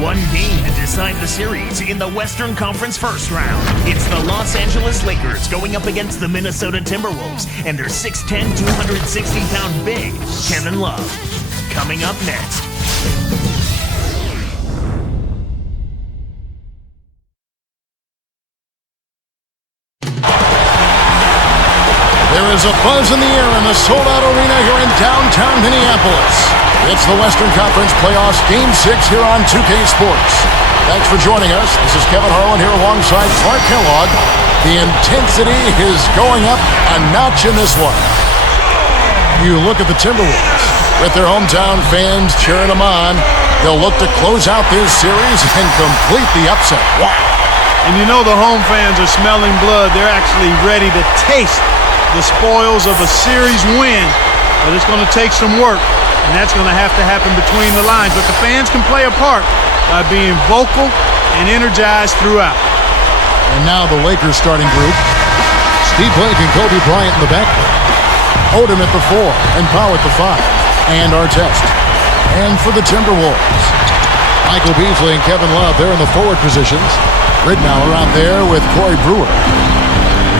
One game to decide the series in the Western Conference first round. It's the Los Angeles Lakers going up against the Minnesota Timberwolves and their 6'10", 260-pound big, Kevin Love. Coming up next. There is a buzz in the air in the sold-out arena here in downtown Minneapolis. It's the Western Conference Playoffs Game 6 here on 2K Sports. Thanks for joining us. This is Kevin Harlan here alongside Clark Kellogg. The intensity is going up a notch in this one. You look at the Timberwolves. With their hometown fans cheering them on, they'll look to close out this series and complete the upset. Wow. And you know the home fans are smelling blood. They're actually ready to taste the spoils of a series win. But it's going to take some work, and that's going to happen between the lines. But the fans can play a part by being vocal and energized throughout. And now the Lakers starting group. Steve Blake and Kobe Bryant in the backcourt. Odom at the 4 and Powell at the 5. And Artest. And for the Timberwolves, Michael Beasley and Kevin Love, they're in the forward positions. Ridnour out there with Corey Brewer.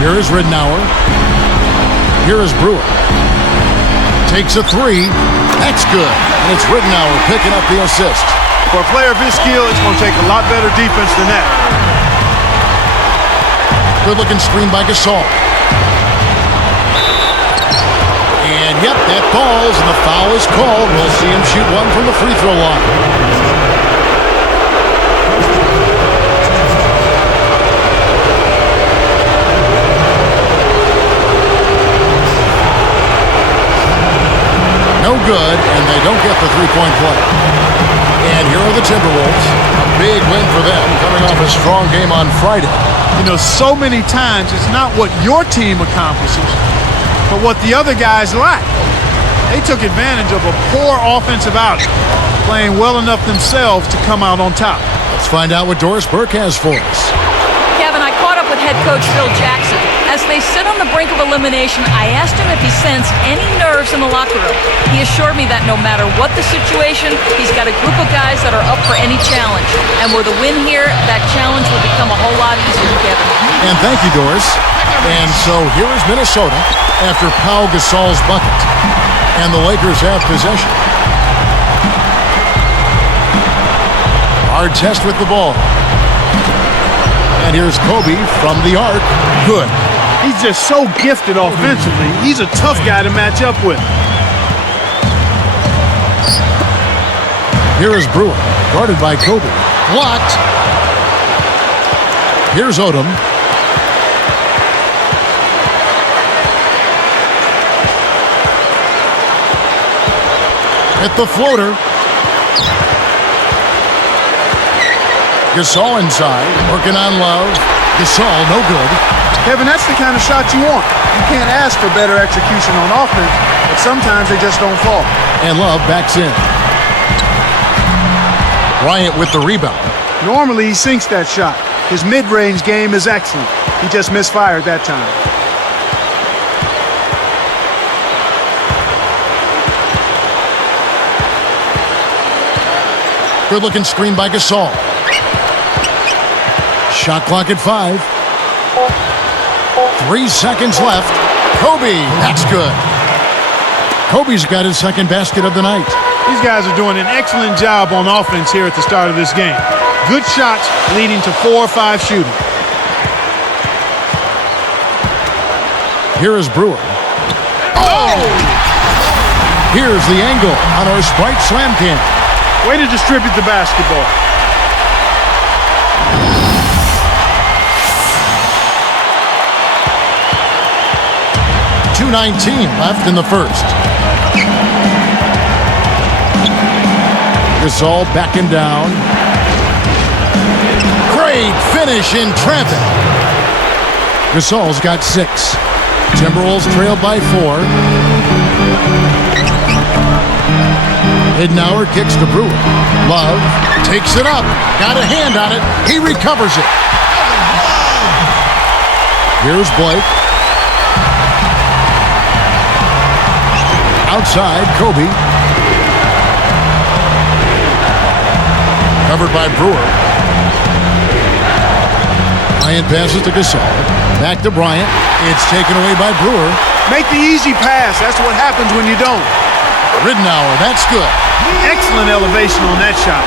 Here is Ridnour. Here is Brewer. Takes a 3. That's good. And it's Ridnour picking up the assist. For a player of his skill, it's going to take a lot better defense than that. Good-looking screen by Gasol. And, yep, that falls, and the foul is called. We'll see him shoot one from the free throw line. No good, and they don't get the three-point play. And here are the Timberwolves. A big win for them, coming off a strong game on Friday. You know, so many times it's not what your team accomplishes, but what the other guys lack. They took advantage of a poor offensive outing, playing well enough themselves to come out on top. Let's find out what Doris Burke has for us. Kevin, I caught up with head coach Phil Jackson. As they sit on the brink of elimination, I asked him if he sensed any nerves in the locker room. He assured me that no matter what the situation, he's got a group of guys that are up for any challenge. And with a win here, that challenge will become a whole lot easier, Kevin. And thank you, Doris. And so here is Minnesota after Pau Gasol's bucket. And the Lakers have possession. Artest with the ball. And here's Kobe from the arc. Good. He's just so gifted offensively. He's a tough guy to match up with. Here is Brewer, guarded by Kobe. Blocked. Here's Odom. Hit the floater. Gasol inside, working on Love. Gasol, no good. Kevin, that's the kind of shot you want. You can't ask for better execution on offense, but sometimes they just don't fall. And Love backs in. Bryant with the rebound. Normally he sinks that shot. His mid-range game is excellent. He just misfired that time. Good-looking screen by Gasol. Shot clock at 5. 3 seconds left. Kobe, that's good. Kobe's got his second basket of the night. These guys are doing an excellent job on offense here at the start of this game. Good shots leading to 4 or 5 shooting. Here is Brewer. Oh! Here's the angle on our Sprite Slam Can. Way to distribute the basketball. .219 left in the first. Gasol backing down. Great finish in traffic. Gasol's got 6. Timberwolves trailed by 4. Ridnour kicks to Brewer. Love takes it up. Got a hand on it. He recovers it. Here's Blake. Outside, Kobe. Recovered by Brewer. Bryant passes to Gasol. Back to Bryant. It's taken away by Brewer. Make the easy pass. That's what happens when you don't. Ridnour, that's good. Excellent elevation on that shot.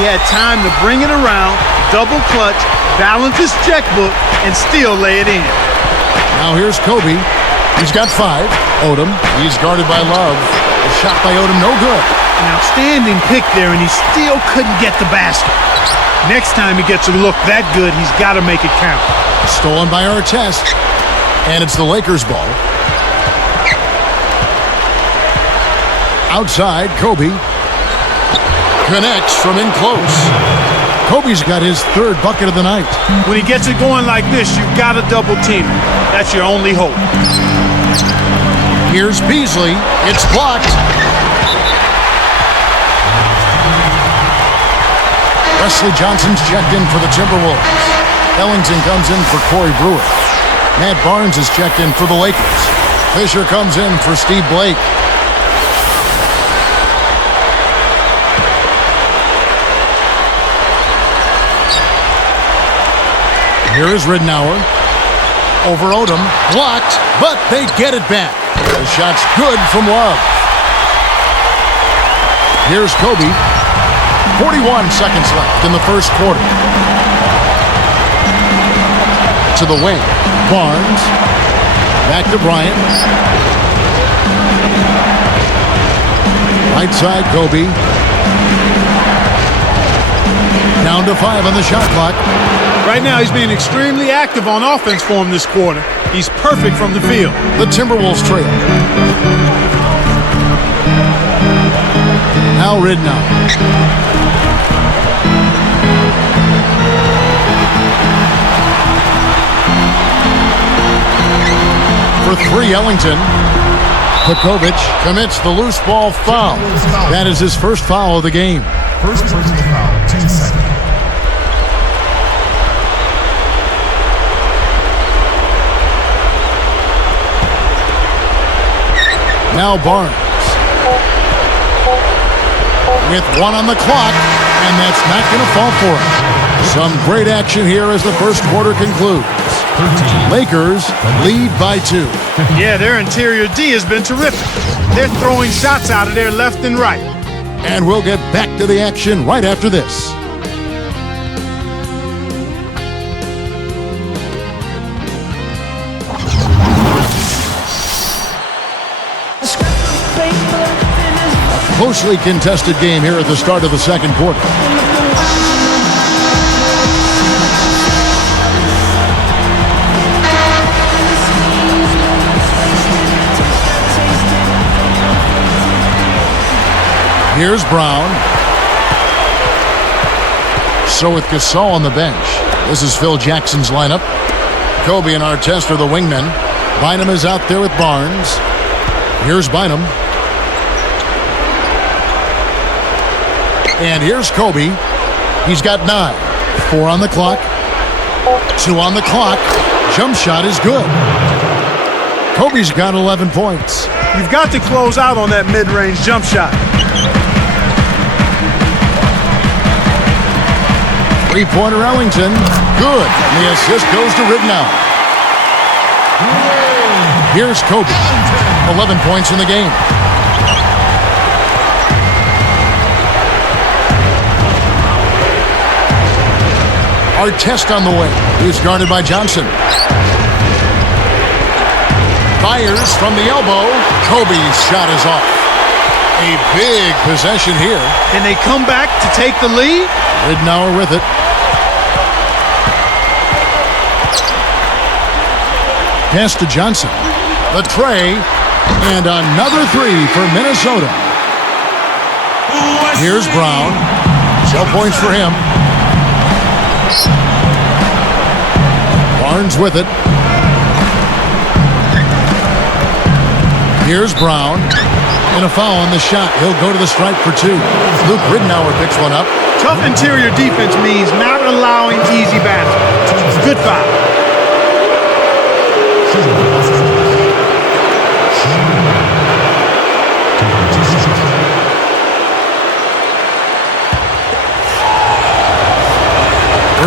He had time to bring it around, double clutch, balance his checkbook, and still lay it in. Now here's Kobe. He's got 5. Odom, he's guarded by Love. The shot by Odom, no good. An outstanding pick there, and he still couldn't get the basket. Next time he gets a look that good, he's got to make it count. Stolen by Artest. And it's the Lakers' ball. Outside, Kobe. Connects from in close. Kobe's got his 3rd bucket of the night. When he gets it going like this, you've got to double team him. That's your only hope. Here's Beasley. It's blocked. Wesley Johnson's checked in for the Timberwolves. Ellington comes in for Corey Brewer. Matt Barnes is checked in for the Lakers. Fisher comes in for Steve Blake. Here is Ridnour. Over Odom. Blocked, but they get it back. The shot's good from Love. Here's Kobe. 41 seconds left in the first quarter. To the wing. Barnes. Back to Bryant. Right side, Kobe. Down to 5 on the shot clock. Right now, he's being extremely active on offense for him this quarter. He's perfect from the field. The Timberwolves trail. Now Ridnour. For 3, Ellington. Pekovic commits the loose ball foul. That is his first foul of the game. First personal foul, 10 seconds. Now Barnes. With 1 on the clock, and that's not going to fall for him. Some great action here as the first quarter concludes. Lakers lead by 2. Yeah, their interior D has been terrific. They're throwing shots out of there left and right. And we'll get back to the action right after this. A closely contested game here at the start of the second quarter. Here's Brown. So with Gasol on the bench, this is Phil Jackson's lineup. Kobe and Artest are the wingmen. Bynum is out there with Barnes. Here's Bynum. And here's Kobe. He's got 9. 4 on the clock. 2 on the clock. Jump shot is good. Kobe's got 11 points. You've got to close out on that mid-range jump shot. 3-pointer Ellington. Good. And the assist goes to Ridnour. Here's Kobe. 11 points in the game. Artest on the way. He's guarded by Johnson. Fires from the elbow. Kobe's shot is off. A big possession here. Can they come back to take the lead? Ridnour with it. Pass to Johnson. The tray. And another 3 for Minnesota. Here's Brown. 12 points for him. Barnes with it. Here's Brown. And a foul on the shot. He'll go to the stripe for 2. Luke Ridnour picks one up. Tough interior defense means not allowing easy baskets. Good foul.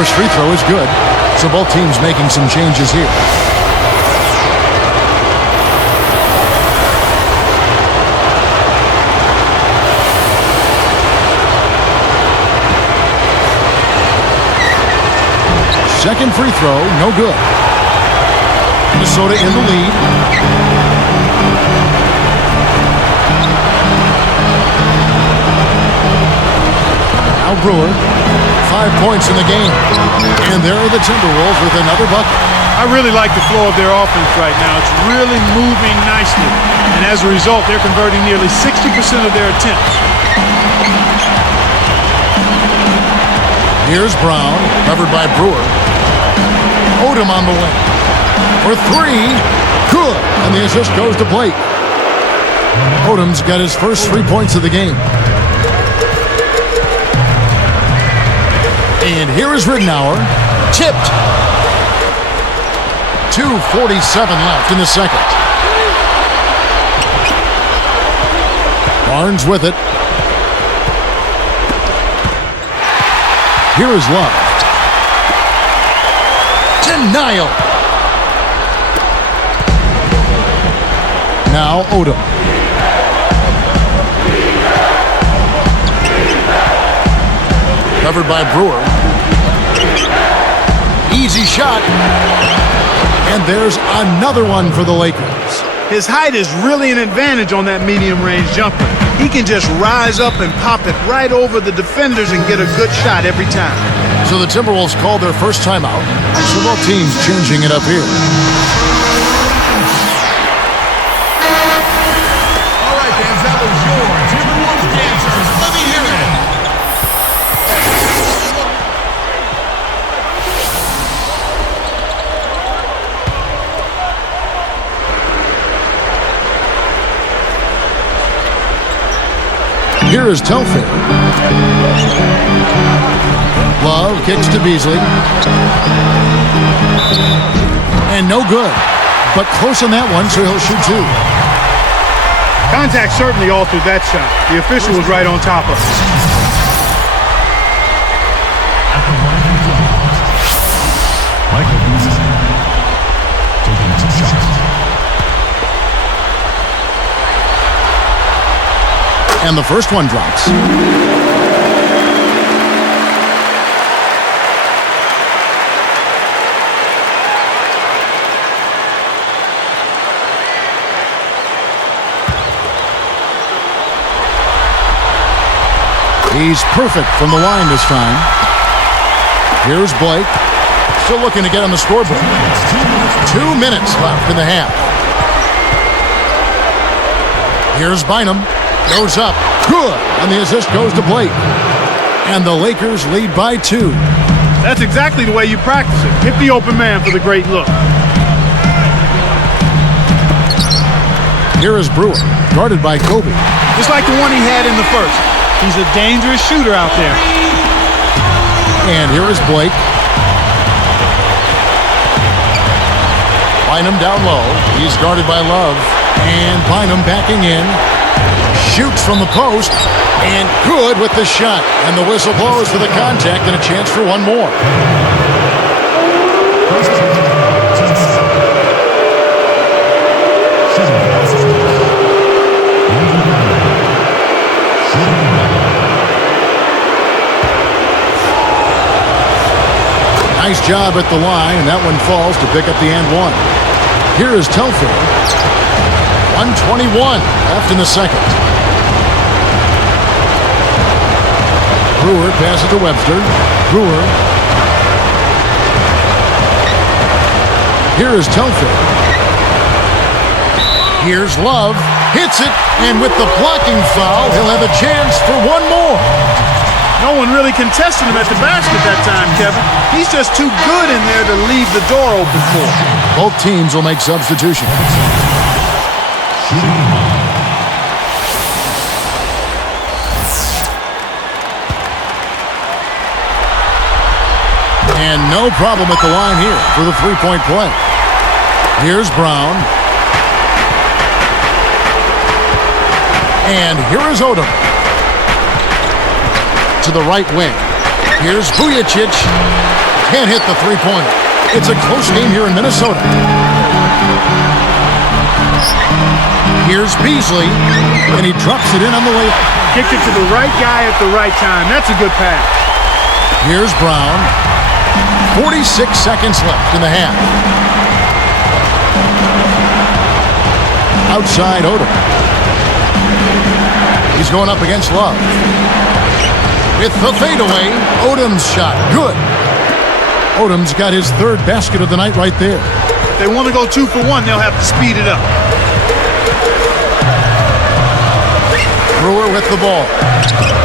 First free throw is good, so both teams making some changes here. Second free throw, no good. Minnesota in the lead. Now Brewer, 5 points in the game. And there are the Timberwolves with another bucket. I really like the flow of their offense right now. It's really moving nicely. And as a result, they're converting nearly 60% of their attempts. Here's Brown, covered by Brewer. Odom on the wing. For three, good. And the assist goes to Blake. Odom's got his first 3 points of the game. And here is Ridnour, tipped. 2:47 left in the second. Barnes with it. Here is Love. Denial. Now Odom. Covered by Brewer. Easy shot. And there's another one for the Lakers. His height is really an advantage on that medium-range jumper. He can just rise up and pop it right over the defenders and get a good shot every time. So the Timberwolves called their first timeout. So both teams changing it up here. All right, fans, that was your Timberwolves dancers. Let me hear it. Here is Telfair. Love kicks to Beasley. And no good. But close on that one, so he'll shoot two. Contact certainly altered that shot. The official was right on top of it. At the line of play, Michael Beasley taking 2 shots. And the first one drops. He's perfect from the line this time. Here's Blake. Still looking to get on the scoreboard. 2 minutes left in the half. Here's Bynum. Goes up. Good. And the assist goes to Blake. And the Lakers lead by 2. That's exactly the way you practice it. Hit the open man for the great look. Here is Brewer, guarded by Kobe. Just like the one he had in the first. He's a dangerous shooter out there. And here is Blake. Bynum down low. He's guarded by Love. And Bynum backing in. Shoots from the post. And good with the shot. And the whistle blows for the contact and a chance for one more. Nice job at the line, and that one falls to pick up the and one. Here is Telfair. 1:21 left in the second. Brewer passes to Webster. Brewer. Here is Telfair. Here's Love. Hits it, and with the blocking foul, he'll have a chance for one more. No one really contested him at the basket that time, Kevin. He's just too good in there to leave the door open for him. Both teams will make substitutions. And no problem at the line here for the three-point play. Here's Brown. And here is Odom. To the right wing. Here's Vujacic. Can't hit the three-pointer. It's a close game here in Minnesota. Here's Beasley, and he drops it in on the way up. Kicked it to the right guy at the right time. That's a good pass. Here's Brown. 46 seconds left in the half. Outside Odom. He's going up against Love. With the fadeaway, Odom's shot. Good. Odom's got his third basket of the night right there. If they want to go 2 for 1, they'll have to speed it up. Brewer with the ball.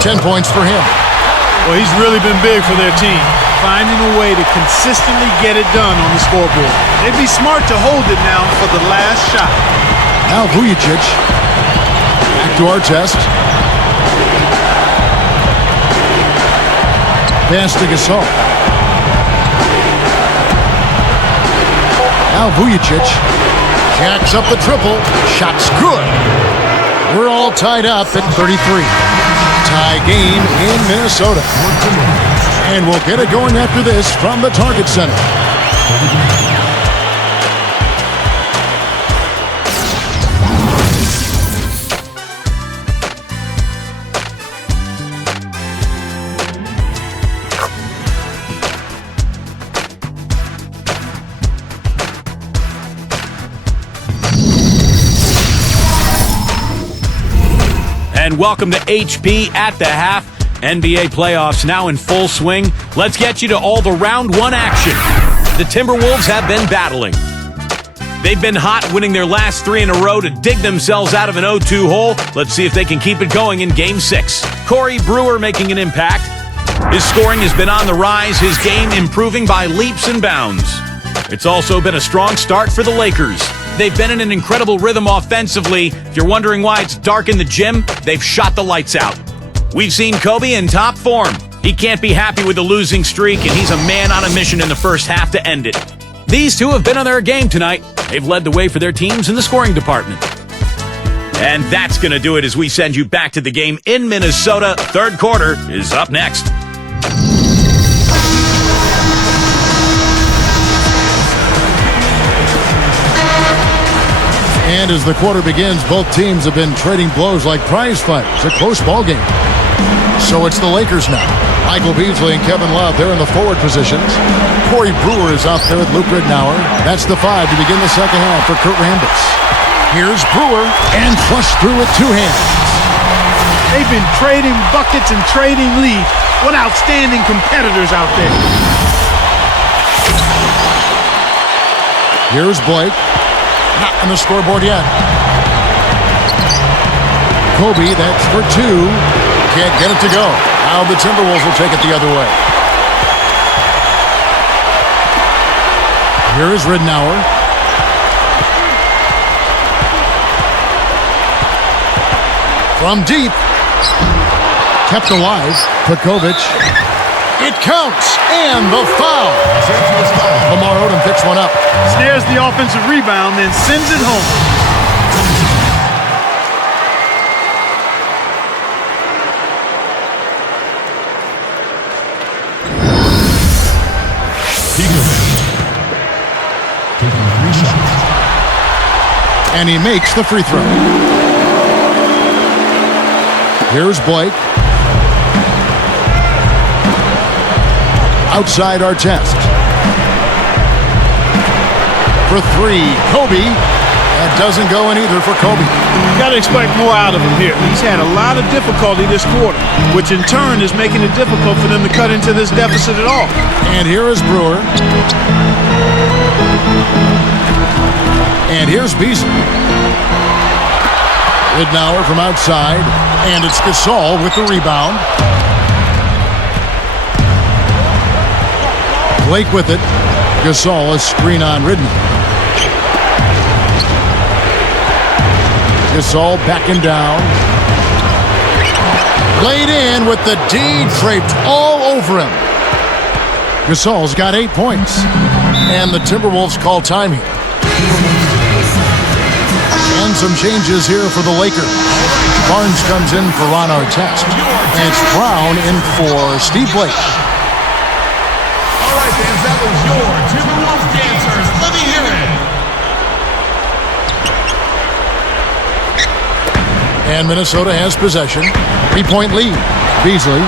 10 points for him. Well, he's really been big for their team, finding a way to consistently get it done on the scoreboard. They'd be smart to hold it now for the last shot. Now Vujicic. Back to Artest. Pass to Gasol. Now Vujicic jacks up the triple. Shot's good. We're all tied up at 33. Tie game in Minnesota. And we'll get it going after this from the Target Center. And welcome to HP at the half. NBA playoffs now in full swing. Let's get you to all the round one action. The Timberwolves have been battling. They've been hot, winning their last 3 in a row to dig themselves out of an 0-2 hole. Let's see if they can keep it going in Game 6. Corey Brewer making an impact. His scoring has been on the rise, his game improving by leaps and bounds. It's also been a strong start for the Lakers. They've been in an incredible rhythm offensively. If you're wondering why it's dark in the gym, they've shot the lights out. We've seen Kobe in top form. He can't be happy with the losing streak, and he's a man on a mission in the first half to end it. These two have been on their game tonight. They've led the way for their teams in the scoring department. And that's going to do it as we send you back to the game in Minnesota. Third quarter is up next. And as the quarter begins, both teams have been trading blows like prize fighters. A close ball game. So it's the Lakers now. Michael Beasley and Kevin Love, they're in the forward positions. Corey Brewer is out there with Luke Ridnour. That's the 5 to begin the second half for Kurt Rambis. Here's Brewer, and flushed through with 2 hands. They've been trading buckets and trading leads. What outstanding competitors out there. Here's Blake. Not on the scoreboard yet. Kobe, that's for 2. Can't get it to go. Now the Timberwolves will take it the other way. Here is Ridnour. From deep. Kept alive. Pekovic. It counts. And the foul. Lamar Odom picks one up. Snares the offensive rebound, then sends it home. And he makes the free throw. Here's Blake. Outside Artest. For 3, Kobe. That doesn't go in either for Kobe. You got to expect more out of him here. He's had a lot of difficulty this quarter, which in turn is making it difficult for them to cut into this deficit at all. And here is Brewer. And here's Beasley. Ridnour from outside. And it's Gasol with the rebound. Blake with it. Gasol, a screen on Ridnour. Gasol backing down. Laid in with the D draped all over him. Gasol's got 8 points. And the Timberwolves call time here. And some changes here for the Lakers. Barnes comes in for Ron Artest. And it's Brown in for Steve Blake. All right, fans, fellas, your Timberwolves dancers. Let me hear it. And Minnesota has possession. 3-point lead. Beasley.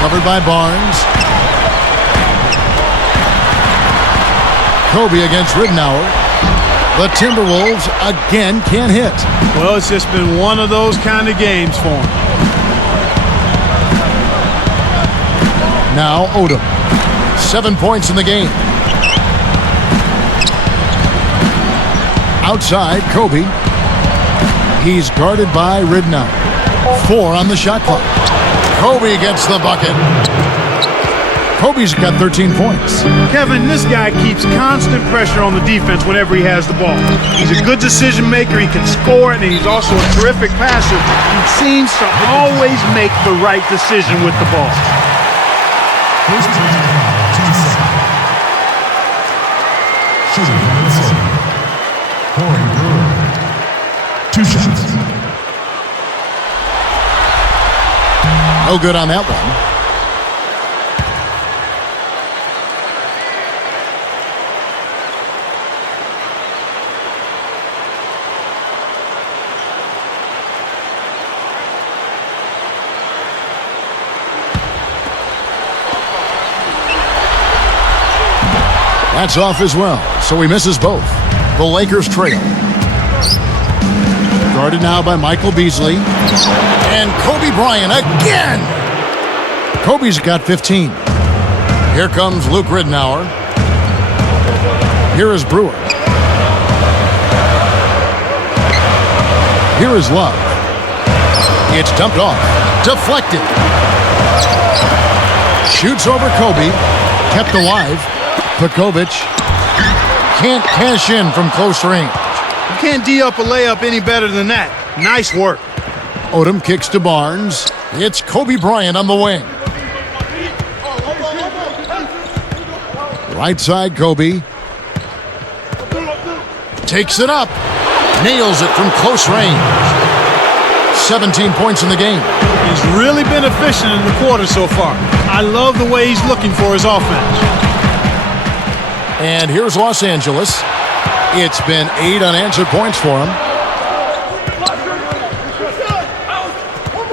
Covered by Barnes. Kobe against Ridnour. The Timberwolves again can't hit. Well, it's just been one of those kind of games for them. Now Odom. 7 points in the game. Outside, Kobe. He's guarded by Ridnour. 4 on the shot clock. Kobe gets the bucket. Kobe's got 13 points. Kevin, this guy keeps constant pressure on the defense whenever he has the ball. He's a good decision maker. He can score it, and he's also a terrific passer. He seems to always make the right decision with the ball. First personal foul, team second. Shooting from Minnesota. Corey Brewer. 2 shots. No good on that one. That's off as well, so he misses both. The Lakers trail. Guarded now by Michael Beasley. And Kobe Bryant again! Kobe's got 15. Here comes Luke Ridnour. Here is Brewer. Here is Love. It's dumped off. Deflected. Shoots over Kobe. Kept alive. Pekovic can't cash in from close range. You can't D up a layup any better than that. Nice work. Odom kicks to Barnes. It's Kobe Bryant on the wing. Right side, Kobe. Takes it up. Nails it from close range. 17 points in the game. He's really been efficient in the quarter so far. I love the way he's looking for his offense. And here's Los Angeles. It's been 8 unanswered points for him.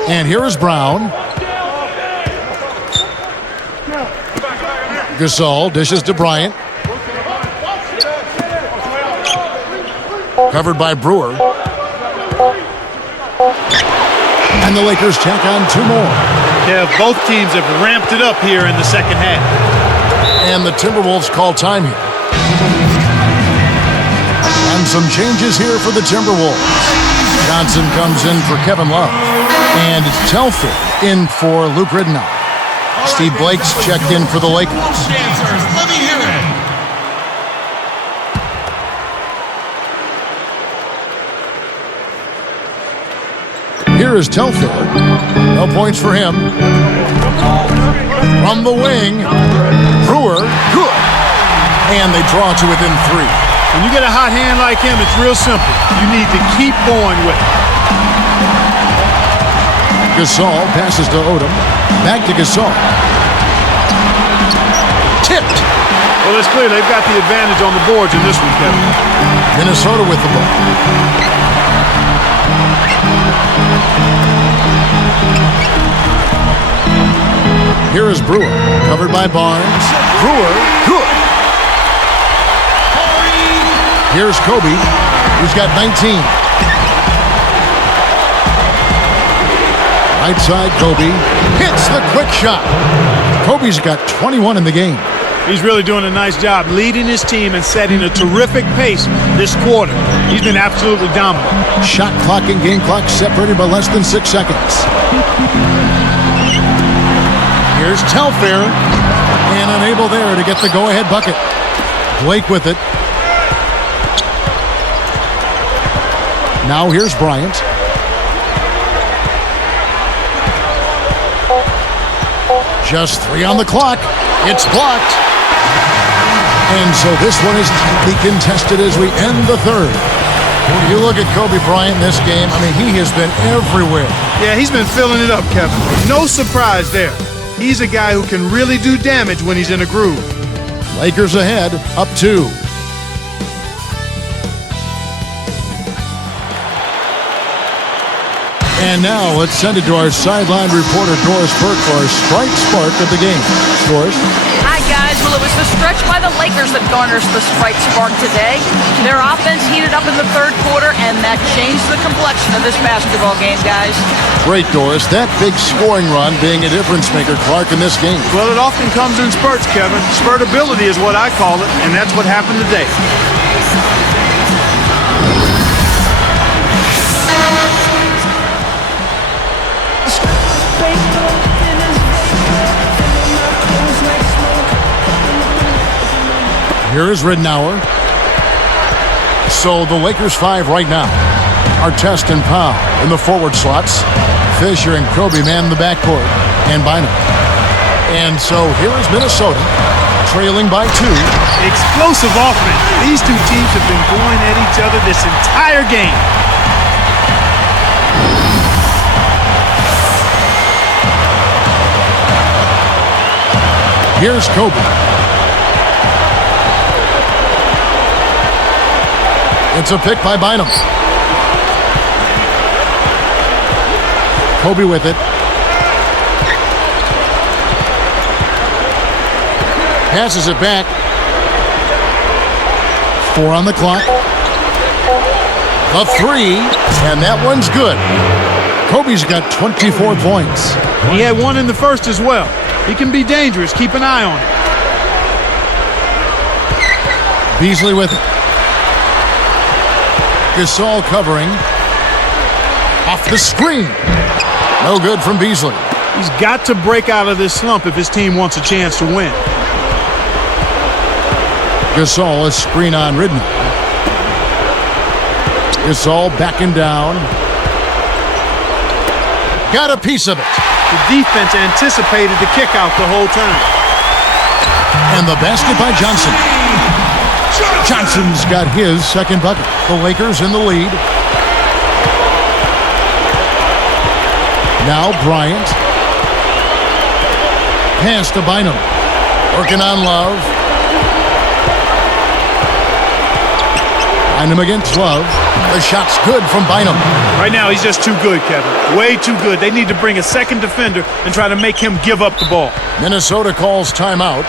And here is Brown. Gasol dishes to Bryant. Covered by Brewer. And the Lakers check on 2 more. Yeah, both teams have ramped it up here in the second half. And the Timberwolves call time here. And some changes here for the Timberwolves. Johnson comes in for Kevin Love. And it's Telfair in for Luke Ridnour. Steve Blake's checked in for the Lakers. Dancers, let me hear it. Here is Telfair. No points for him. From the wing, Brewer, good. And they draw to within 3. When you get a hot hand like him, it's real simple. You need to keep going with it. Gasol passes to Odom. Back to Gasol. Tipped. Well, it's clear they've got the advantage on the boards in this one, Kevin. Minnesota with the ball. Here is Brewer, covered by Barnes. Brewer, good. Here's Kobe, who's got 19. Right side, Kobe hits the quick shot. Kobe's got 21 in the game. He's really doing a nice job leading his team and setting a terrific pace this quarter. He's been absolutely dominant. Shot clock and game clock separated by less than 6 seconds. Here's Telfair, and unable there to get the go-ahead bucket. Blake with it. Now here's Bryant. Just 3 on the clock. It's blocked. And so this one is tightly contested as we end the third. You look at Kobe Bryant in this game, I mean, he has been everywhere. Yeah, he's been filling it up, Kevin. No surprise there. He's a guy who can really do damage when he's in a groove. Lakers ahead, up 2. And now let's send it to our sideline reporter, Doris Burke, for a strike spark of the game. Doris? Hi, guys. Well, it was the stretch by the Lakers that garners the strike spark today. Their offense heated up in the third quarter, and that changed the complexion of this basketball game, guys. Great, Doris. That big scoring run being a difference maker, Clark, in this game. Well, it often comes in spurts, Kevin. Spurtability is what I call it, and that's what happened today. Here is Ridnour. So the Lakers 5 right now. Artest and Powell in the forward slots. Fisher and Kobe man in the backcourt. And Bynum. And so here is Minnesota, trailing by 2. Explosive offense. These two teams have been going at each other this entire game. Here's Kobe. It's a pick by Bynum. Kobe with it. Passes it back. 4 on the clock. A 3, and that one's good. Kobe's got 24 points. He had one in the first as well. He can be dangerous. Keep an eye on it. Beasley with it. Gasol covering. Off the screen. No good from Beasley. He's got to break out of this slump if his team wants a chance to win. Gasol, a screen on Ridnour. Gasol backing down. Got a piece of it. The defense anticipated the kick out the whole time. And the basket by Johnson. Johnson's got his second bucket. The Lakers in the lead. Now Bryant. Pass to Bynum. Working on Love. Bynum against Love. The shot's good from Bynum. Right now, he's just too good, Kevin. Way too good. They need to bring a second defender and try to make him give up the ball. Minnesota calls timeout.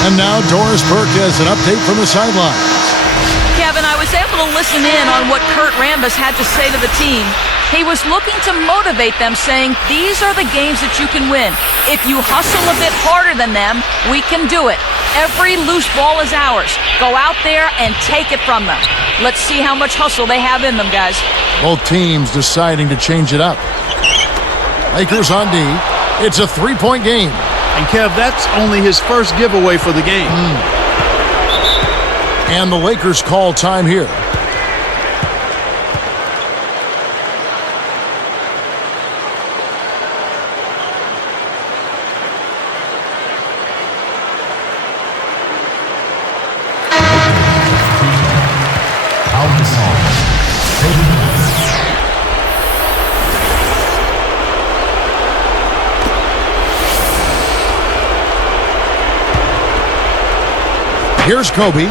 And now Doris Burke has an update from the sidelines. Kevin, I was able to listen in on what Kurt Rambis had to say to the team. He was looking to motivate them, saying, these are the games that you can win. If you hustle a bit harder than them, we can do it. Every loose ball is ours. Go out there and take it from them. Let's see how much hustle they have in them, guys. Both teams deciding to change it up. Lakers on D. It's a 3-point game. And Kev, that's only his first giveaway for the game. And the Lakers call time here. Here's Kobe.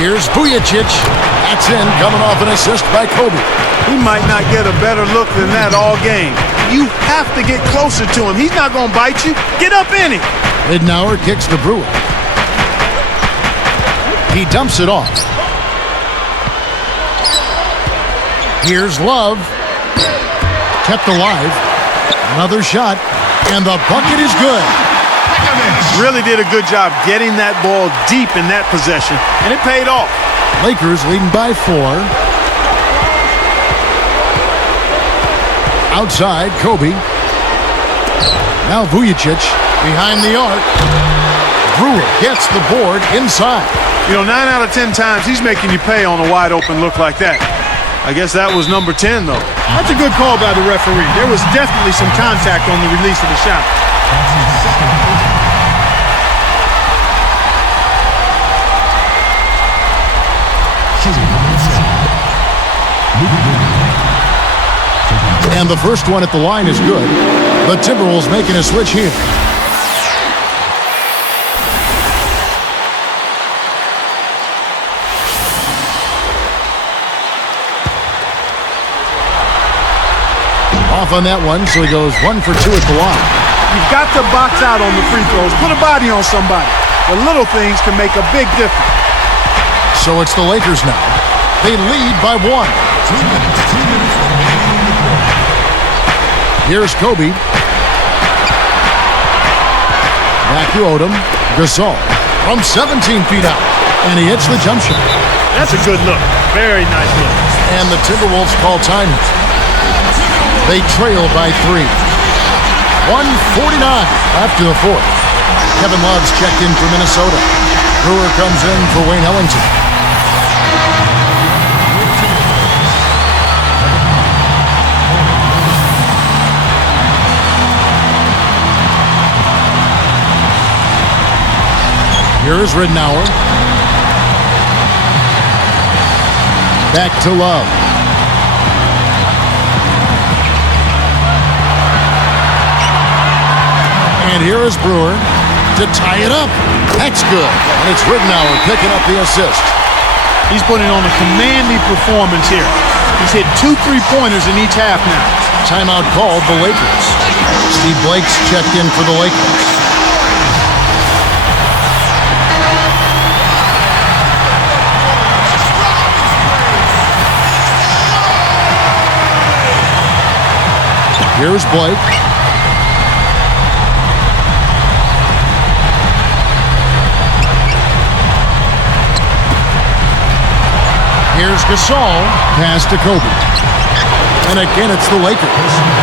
Here's Vujacic. That's in, coming off an assist by Kobe. He might not get a better look than that all game. You have to get closer to him. He's not going to bite you. Get up in it. Ridnour kicks the Brewer. He dumps it off. Here's Love. Kept alive. Another shot. And the bucket is good. Really did a good job getting that ball deep in that possession, and it paid off. Lakers leading by 4. Outside, Kobe. Now Vujacic. Behind the arc. Brewer gets the board inside. You know, 9 out of 10 times he's making you pay on a wide open look like that. I guess that was number 10, though. That's a good call by the referee. There was definitely some contact on the release of the shot. And the first one at the line is good. The Timberwolves making a switch here. Off on that one, so he goes 1 for 2 at the line. You've got to box out on the free throws. Put a body on somebody. The little things can make a big difference. So it's the Lakers now. They lead by 1. 2 minutes remaining on the court. Here's Kobe. Back to Odom. Gasol from 17 feet out. And he hits the jump shot. That's a good look. Very nice look. And the Timberwolves call time. They trail by 3. 1:49 after the fourth. Kevin Love's checked in for Minnesota. Brewer comes in for Wayne Ellington. Here's Ridnour. Back to Love. And here is Brewer to tie it up. That's good. And it's Ridnour picking up the assist. He's putting on a commanding performance here. He's hit 2 3-pointers in each half now. Timeout called the Lakers. Steve Blake's checked in for the Lakers. Here's Blake. Here's Gasol. Pass to Kobe. And again, it's the Lakers.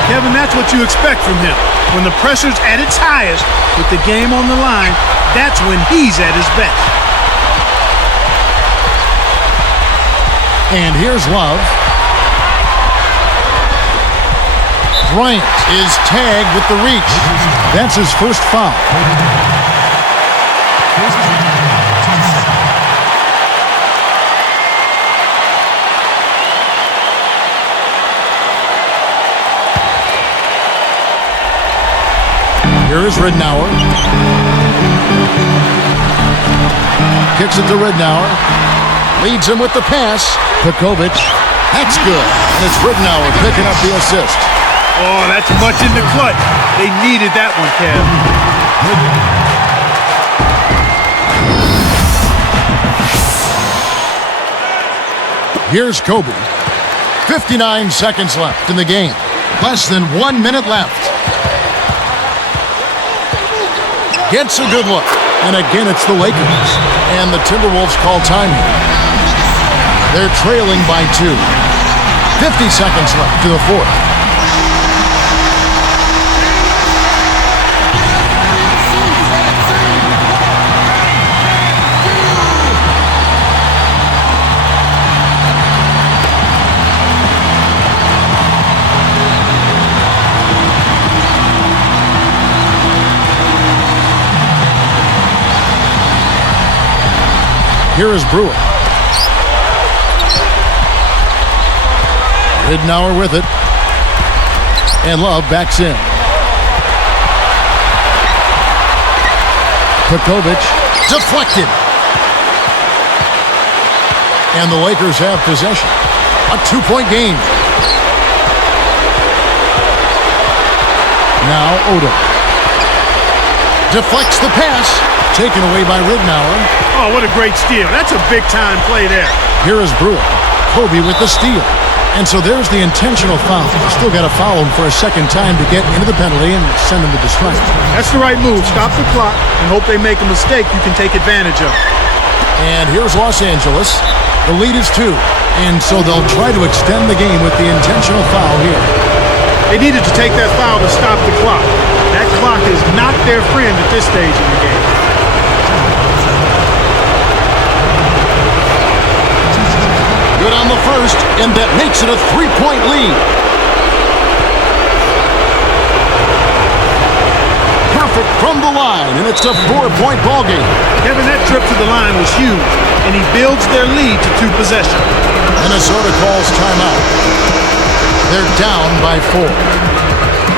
Kevin, that's what you expect from him. When the pressure's at its highest, with the game on the line, that's when he's at his best. And here's Love. Bryant is tagged with the reach. That's his first foul. Here is Ridnour. Kicks it to Ridnour. Leads him with the pass. Pekovic. That's good. And it's Ridnour picking up the assist. Oh, that's much in the clutch. They needed that one, Kev. Here's Kobe. 59 seconds left in the game. Less than 1 minute left. Gets a good look. And again, it's the Lakers. And the Timberwolves call time here. They're trailing by 2. 50 seconds left to the fourth. Here is Brewer. Ridnour with it. And Love backs in. Pekovic deflected. And the Lakers have possession. A 2-point game. Now Odom. Deflects the pass. Taken away by Ridnour. Oh, what a great steal. That's a big-time play there. Here is Brewer. Kobe with the steal. And so there's the intentional foul. Still got to foul him for a second time to get into the penalty and send him to the strike. That's the right move. Stop the clock and hope they make a mistake you can take advantage of. And here's Los Angeles. The lead is 2. And so they'll try to extend the game with the intentional foul here. They needed to take that foul to stop the clock. That clock is not there their friend at this stage in the game. Good on the first, and that makes it a 3-point lead. Perfect from the line, and it's a 4-point ballgame. Kevin, that trip to the line was huge, and he builds their lead to 2 possessions. Minnesota calls timeout. They're down by 4.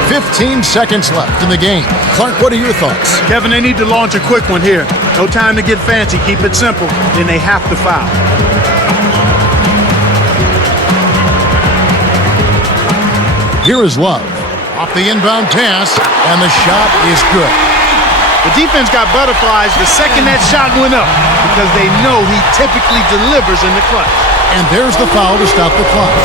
15 seconds left in the game. Clark, what are your thoughts? Kevin, they need to launch a quick one here. No time to get fancy. Keep it simple. Then they have to foul. Here is Love. Off the inbound pass, and the shot is good. The defense got butterflies the second that shot went up because they know he typically delivers in the clutch. And there's the foul to stop the clock.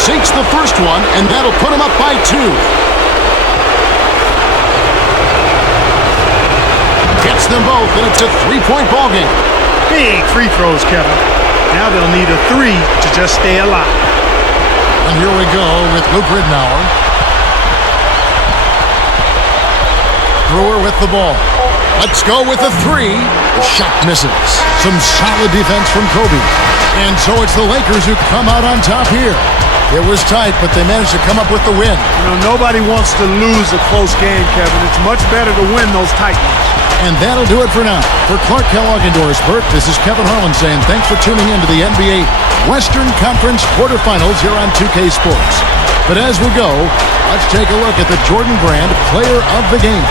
Sinks the first one, and that'll put him up by 2. Gets them both, and it's a 3-point ballgame. Big free throws, Kevin. Now they'll need a 3 to just stay alive. And here we go with Luke Ridnour. Brewer with the ball. Let's go with a 3. The shot misses. Some solid defense from Kobe. And so it's the Lakers who come out on top here. It was tight, but they managed to come up with the win. You know, nobody wants to lose a close game, Kevin. It's much better to win those tight ones. And that'll do it for now. For Clark Kellogg and Doris Burke, this is Kevin Harlan saying thanks for tuning in to the NBA Western Conference quarterfinals here on 2K Sports. But as we go, let's take a look at the Jordan Brand Player of the Game.